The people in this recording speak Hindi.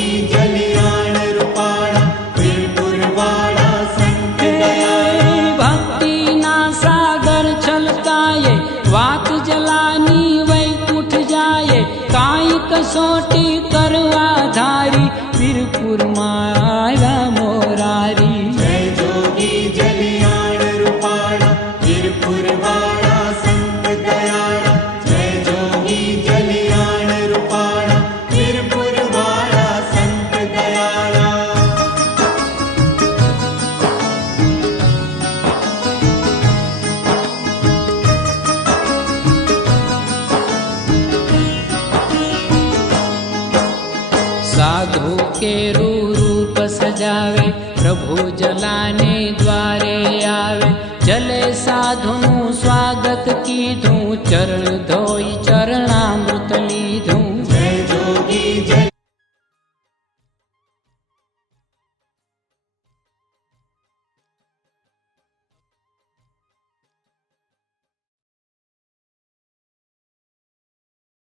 जोगी जलियाण रूपाणा वीरपुर वाला संत दयाला। भक्ति ना सागर छलकाए वाक जलानी वैकुंठ जाए काई कसोटी करवा धारी वीरपुर माया मोरारी। जय जोगी जलियाण रूपाणा वीरपुर वाला संत दयाला। जय जोगी जलियाण रूपाणा वीरपुर वाला संत दयाला। साधु के रूप सजावे प्रभु जलाने द्वारे आवे चले साधु स्वागत कीधु चरण धोई चरणामृत ली